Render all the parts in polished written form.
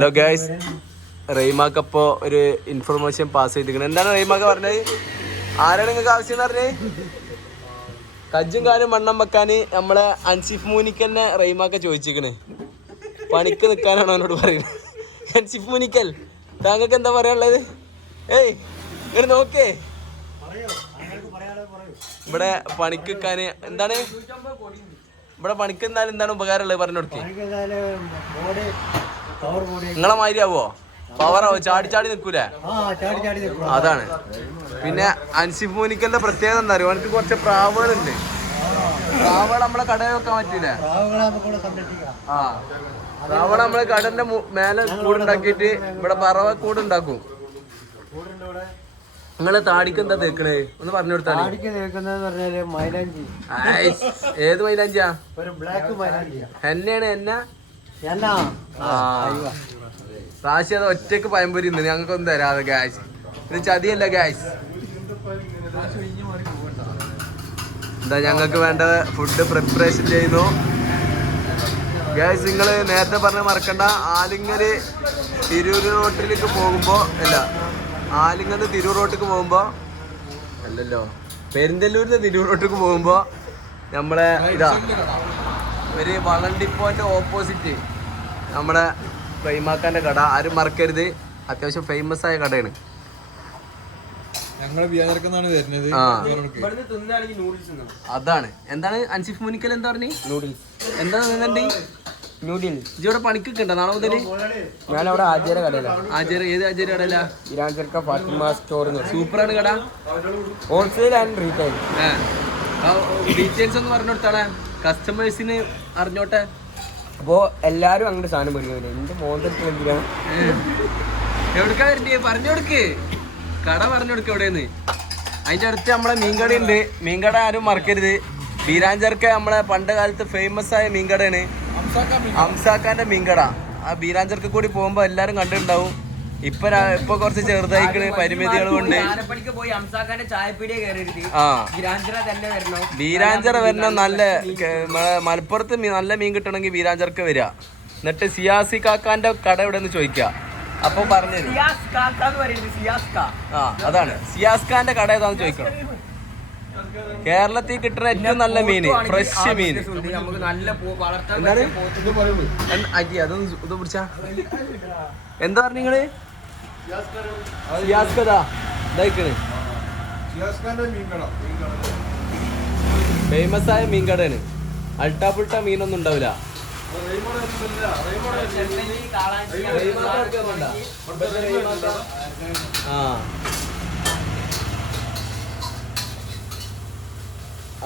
Hello guys, റെയ്മാക്കപ്പോ ഒരു information pass ചെയ്തിരിക്കുന്നത്. എന്താണ് റെയ്മാക്ക പറഞ്ഞത്? ആരാണ് നിങ്ങൾക്ക് ആവശ്യം എന്ന് പറഞ്ഞത്? കജ്ജും കാലും മണ്ണം വെക്കാൻ നമ്മളെ അൻസിഫ് മൂനിക്കലിനെ റെയ്മാക്ക ചോദിച്ചിരിക്കണ്. പണിക്ക് നിൽക്കാനാണ് അവനോട് പറയുന്നത്. അൻസിഫ് മൂനിക്കൽ, താങ്കൾക്ക് എന്താ പറയാനുള്ളത്? ഏയ് ഇങ്ങനെ നോക്കേ, ഇവിടെ പണിക്ക് നിൽക്കാൻ എന്താണ്, ഇവിടെ പണിക്ക് എന്തായാലും എന്താണ് ഉപകാരം ഉള്ളത് പറഞ്ഞു കൊടുക്കേ. നിങ്ങളെ മാതിരി ആവോ? പവറാവോ? ചാടി ചാടി നിൽക്കൂലേ? അതാണ്. പിന്നെ അൻസിഫ് മൂനിക്കലിന്റെ പ്രത്യേകത എന്താ അറിയോ? എനിക്ക് കുറച്ച് പ്രാവുകളുണ്ട്. പ്രാവുകൾ നമ്മളെ കടയിൽ വെക്കാൻ പറ്റൂലേ? ആ, പ്രാവുകൾ നമ്മളെ കടന്റെ മേലെ കൂടുണ്ടാക്കിയിട്ട് ഇവിടെ പറവ കൂടുണ്ടാക്കും. നിങ്ങളെ താടിക്ക് എന്താ തേക്കണേ ഒന്ന് പറഞ്ഞു കൊടുത്താൽ. ഏത് മൈലാഞ്ചിയാ? എന്നെയാണ് എന്ന പ്രാവശ്യം അത് ഒറ്റക്ക് പയമ്പൊരി ഉണ്ട്. ഞങ്ങൾക്കൊന്നും തരാതെ ഗ്യാസ്. ഇത് ചതിയല്ല ഗ്യാസ്. എന്താ ഞങ്ങൾക്ക് വേണ്ട ഫുഡ് പ്രിപ്പറേഷൻ ചെയ്യുന്നു ഗ്യാസ്. നിങ്ങൾ നേരത്തെ പറഞ്ഞ മറക്കണ്ട, ആലിങ്ങല് തിരൂർ റോട്ടിലേക്ക് പോകുമ്പോ അല്ല, ആലിങ്ങന്ന് തിരൂർ റോട്ടിലേക്ക് പോകുമ്പോ അല്ലല്ലോ, പെരിന്തല്ലൂരിന്ന് തിരൂർ റോട്ടിലേക്ക് പോകുമ്പോ നമ്മളെ ഇതാ ഒരു വളണ്ടിപ്പോന്റെ ഓപ്പോസിറ്റ് നമ്മുടെ റെയ്മാക്കാന്റെ കട. ആരും മറക്കരുത്, അത്യാവശ്യം ഫേമസ് ആയ കടയാണ്. അതാണ്. എന്താണ് അൻസിഫ് മുനിക്കൽ എന്താ പറഞ്ഞു? നൂഡിൽസ്. എന്താ നൂഡിൽസ്. ഇവിടെ പണിക്കൊക്കെ ഉണ്ടോ നാളെ മുതൽ? ഞാനവിടെ ആചാര കടയിലാണ്. ആചാര ഏത് ആചാര കടയില? സൂപ്പറാണ് കട. Wholesale and retail. ഡീറ്റെയിൽസ് ഒന്ന് പറഞ്ഞു കൊടുത്താളെ, കസ്റ്റമേഴ്സിന് അറിഞ്ഞോട്ടെ. അപ്പോ എല്ലാരും അങ്ങനെ സാധനം പഠിക്കുന്നില്ല. എന്റെ മോന്തത്തിൽ എവിടക്കാ വരണ്ടേ? പറഞ്ഞു കൊടുക്ക്, കട പറഞ്ഞു കൊടുക്ക എവിടെയെന്ന്. അതിന്റെ അടുത്ത് നമ്മളെ മീൻകട ഉണ്ട്. മീൻകട ആരും മറക്കരുത്. ബീരാഞ്ചർക്ക നമ്മളെ പണ്ട് കാലത്ത് ഫേമസ് ആയ മീൻകടയാണ്, ഹംസാക്കാന്റെ മീൻകട. ആ ബീരാഞ്ചർക്ക് കൂടി പോകുമ്പോ എല്ലാരും കണ്ടിട്ടുണ്ടാവും. ഇപ്പൊ കുറച്ച് ചെറുതായിക്കണ് പരിമിതികൾ കൊണ്ട്. ബീരാഞ്ചറ വരണ നല്ല മലപ്പുറത്ത് നല്ല മീൻ കിട്ടണമെങ്കിൽ ബീരാഞ്ചർക്ക് വരിക. എന്നിട്ട് സിയാസി കാക്കാന്റെ കട എവിടെ നിന്ന് ചോദിക്കുക. അപ്പൊ പറഞ്ഞത് അതാണ് സിയാസ് ഖാന്റെ കട ഏതാന്ന് ചോദിക്കണം. കേരളത്തിൽ കിട്ടുന്ന ഏറ്റവും നല്ല മീന്, ഫ്രഷ് മീൻ. അതൊന്നും ഇത് പിടിച്ചാ എന്താ പറഞ്ഞു നിങ്ങള്? സിയാസ് കഥ ഇതായിക്കണ്. ഫേമസ് ആയ മീൻകടയാണ്. അൾട്ടാപുൾട്ട മീനൊന്നും ഉണ്ടാവില്ല.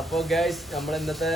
അപ്പൊ ഗൈസ്, നമ്മൾ ഇന്നത്തെ